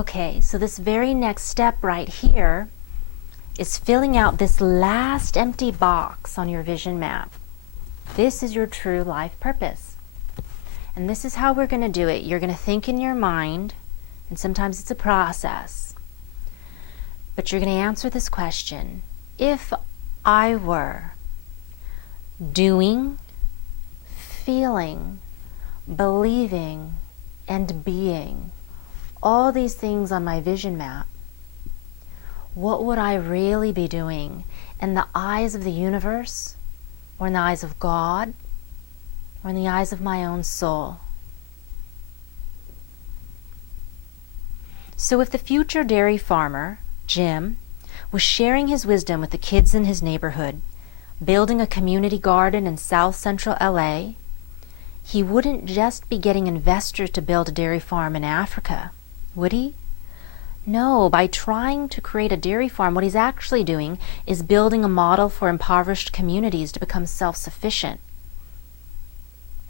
Okay, so this very next step right here is filling out this last empty box on your vision map. This is your true life purpose. And this is how we're going to do it. You're going to think in your mind, and sometimes it's a process. But you're going to answer this question. If I were doing, feeling, believing, and being all these things on my vision map, what would I really be doing in the eyes of the universe, or in the eyes of God, or in the eyes of my own soul? So if the future dairy farmer, Jim, was sharing his wisdom with the kids in his neighborhood, building a community garden in South Central LA, he wouldn't just be getting investors to build a dairy farm in Africa, would he? No, by trying to create a dairy farm, what he's actually doing is building a model for impoverished communities to become self-sufficient.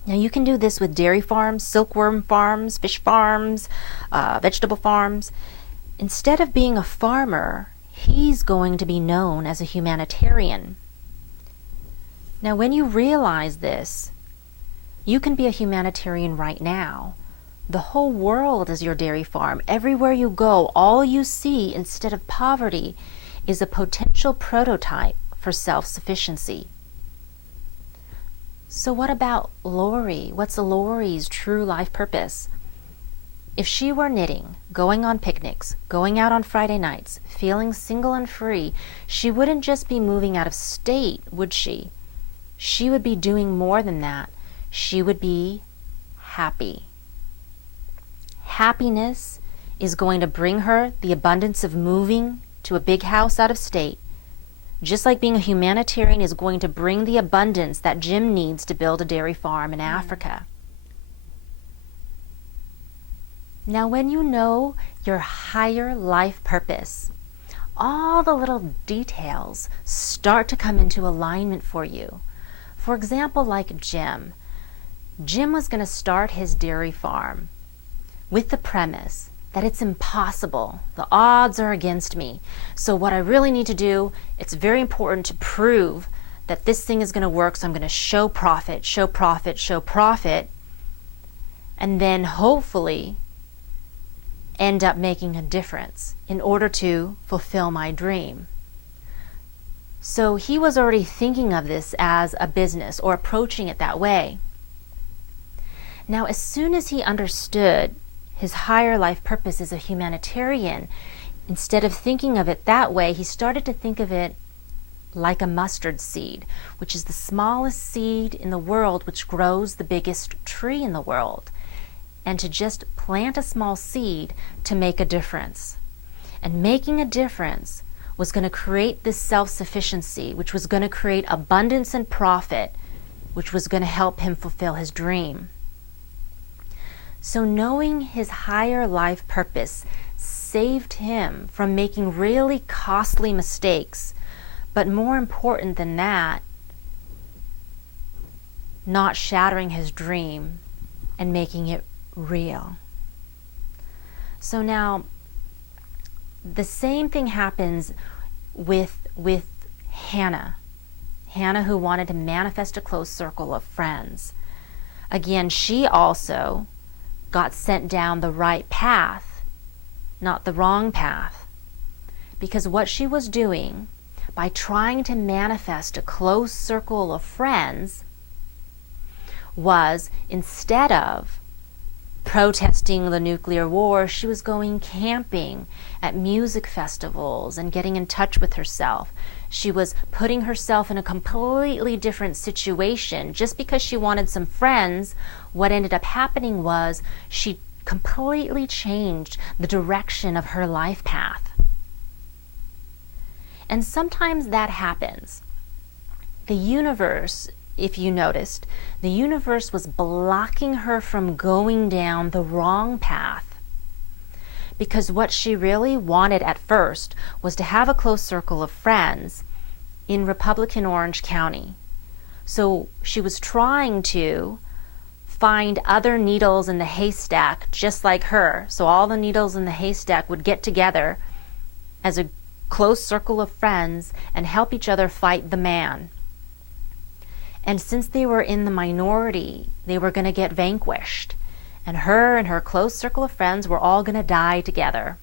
Now you can do this with dairy farms, silkworm farms, fish farms, vegetable farms. Instead of being a farmer, he's going to be known as a humanitarian. Now when you realize this, you can be a humanitarian right now. The whole world is your dairy farm. Everywhere you go, all you see instead of poverty is a potential prototype for self-sufficiency. So what about Lori? What's Lori's true life purpose? If she were knitting, going on picnics, going out on Friday nights, feeling single and free, she wouldn't just be moving out of state, would she? She would be doing more than that. She would be happy. Happiness is going to bring her the abundance of moving to a big house out of state, just like being a humanitarian is going to bring the abundance that Jim needs to build a dairy farm in Africa. Now, when you know your higher life purpose, all the little details start to come into alignment for you. For example, like Jim. Jim was going to start his dairy farm with the premise that it's impossible. The odds are against me. So what I really need to do, it's very important to prove that this thing is going to work. So I'm going to show profit, show profit, show profit, and then hopefully end up making a difference in order to fulfill my dream. So he was already thinking of this as a business or approaching it that way. Now, as soon as he understood his higher life purpose as a humanitarian, instead of thinking of it that way, he started to think of it like a mustard seed, which is the smallest seed in the world, which grows the biggest tree in the world. And to just plant a small seed to make a difference. And making a difference was going to create this self-sufficiency, which was going to create abundance and profit, which was going to help him fulfill his dream. So knowing his higher life purpose saved him from making really costly mistakes, but more important than that, not shattering his dream and making it real. So now, the same thing happens with Hannah. Hannah, who wanted to manifest a close circle of friends. Again, she also got sent down the right path, not the wrong path. Because what she was doing by trying to manifest a close circle of friends was, instead of protesting the nuclear war, she was going camping at music festivals and getting in touch with herself. She was putting herself in a completely different situation. Just because she wanted some friends, what ended up happening was she completely changed the direction of her life path. And sometimes that happens. The universe, if you noticed, the universe was blocking her from going down the wrong path. Because what she really wanted at first was to have a close circle of friends in Republican Orange County. So she was trying to find other needles in the haystack just like her. So all the needles in the haystack would get together as a close circle of friends and help each other fight the man. And since they were in the minority, they were going to get vanquished. And her close circle of friends were all going to die together.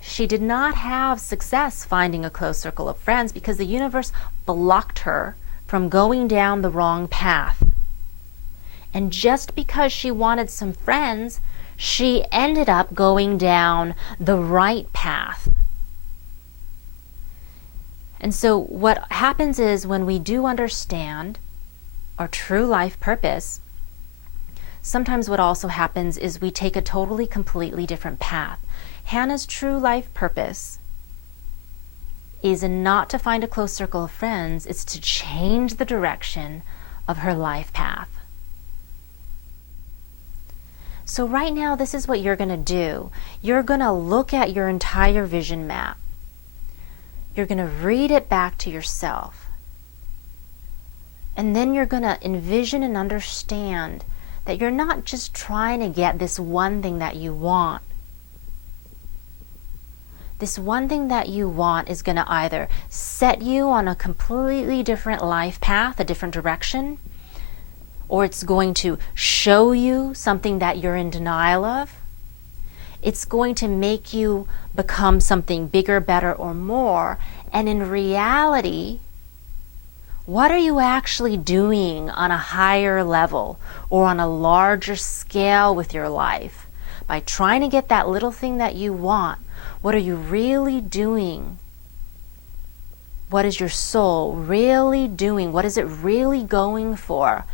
She did not have success finding a close circle of friends because the universe blocked her from going down the wrong path. And just because she wanted some friends, she ended up going down the right path. And so what happens is when we do understand our true life purpose, sometimes what also happens is we take a totally, completely different path. Hannah's true life purpose is not to find a close circle of friends, it's to change the direction of her life path. So right now, this is what you're going to do. You're going to look at your entire vision map. You're going to read it back to yourself. And then you're going to envision and understand that you're not just trying to get this one thing that you want. This one thing that you want is going to either set you on a completely different life path, a different direction, or it's going to show you something that you're in denial of. It's going to make you become something bigger, better, or more. And in reality, what are you actually doing on a higher level or on a larger scale with your life? By trying to get that little thing that you want, what are you really doing? What is your soul really doing? What is it really going for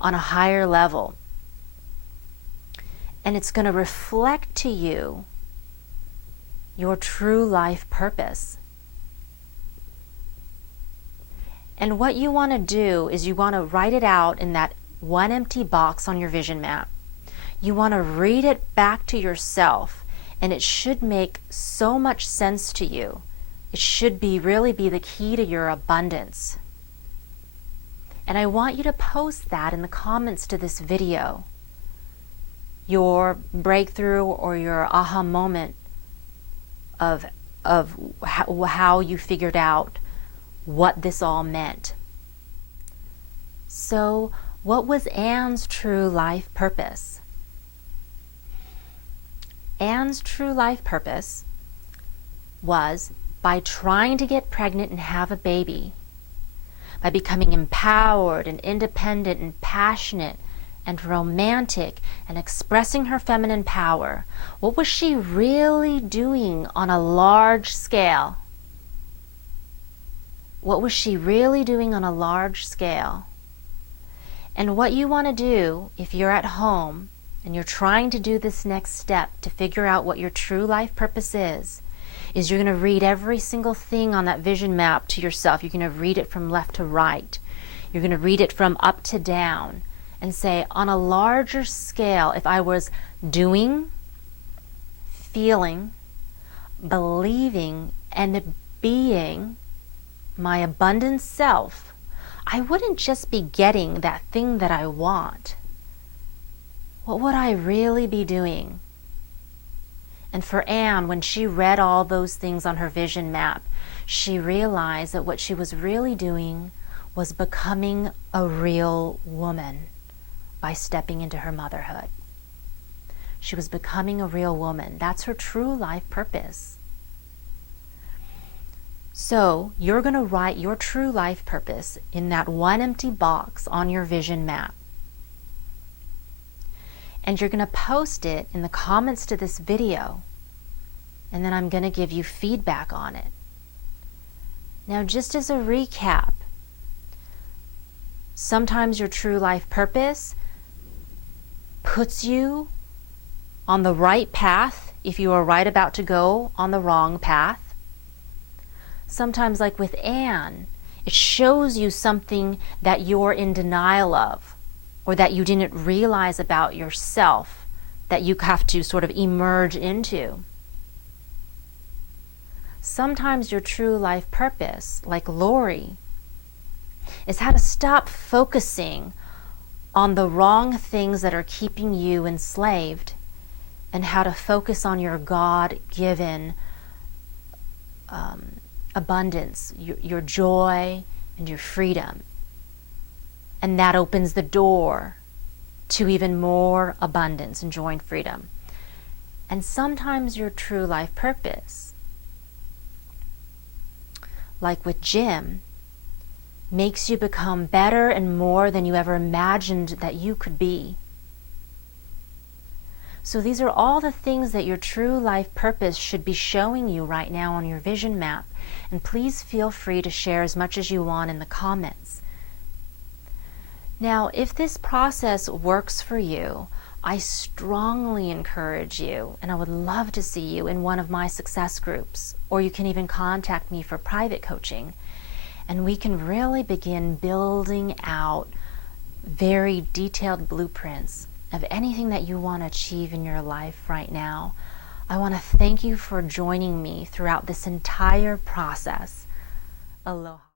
on a higher level? And it's going to reflect to you your true life purpose. And what you want to do is you want to write it out in that one empty box on your vision map. You want to read it back to yourself, and it should make so much sense to you. It should really be the key to your abundance. And I want you to post that in the comments to this video. Your breakthrough or your aha moment of how you figured out what this all meant. So, what was Anne's true life purpose? Anne's true life purpose was by trying to get pregnant and have a baby, by becoming empowered and independent and passionate and romantic and expressing her feminine power. What was she really doing on a large scale? What was she really doing on a large scale? And what you want to do if you're at home and you're trying to do this next step to figure out what your true life purpose is you're going to read every single thing on that vision map to yourself. You're going to read it from left to right. You're going to read it from up to down and say, on a larger scale, if I was doing, feeling, believing, and being my abundant self, I wouldn't just be getting that thing that I want. What would I really be doing? And for Anne, when she read all those things on her vision map, she realized that what she was really doing was becoming a real woman by stepping into her motherhood. She was becoming a real woman. That's her true life purpose. So you're going to write your true life purpose in that one empty box on your vision map. And you're going to post it in the comments to this video. And then I'm going to give you feedback on it. Now, just as a recap, sometimes your true life purpose puts you on the right path if you are right about to go on the wrong path. Sometimes, like with Anne, it shows you something that you're in denial of or that you didn't realize about yourself that you have to sort of emerge into. Sometimes your true life purpose, like Lori, is how to stop focusing on the wrong things that are keeping you enslaved, and how to focus on your God-given abundance, your joy and your freedom. And that opens the door to even more abundance and joy and freedom. And sometimes your true life purpose, like with Jim, makes you become better and more than you ever imagined that you could be. So these are all the things that your true life purpose should be showing you right now on your vision map. And please feel free to share as much as you want in the comments. Now, if this process works for you, I strongly encourage you, and I would love to see you in one of my success groups, or you can even contact me for private coaching, and we can really begin building out very detailed blueprints of anything that you want to achieve in your life right now. I want to thank you for joining me throughout this entire process. Aloha.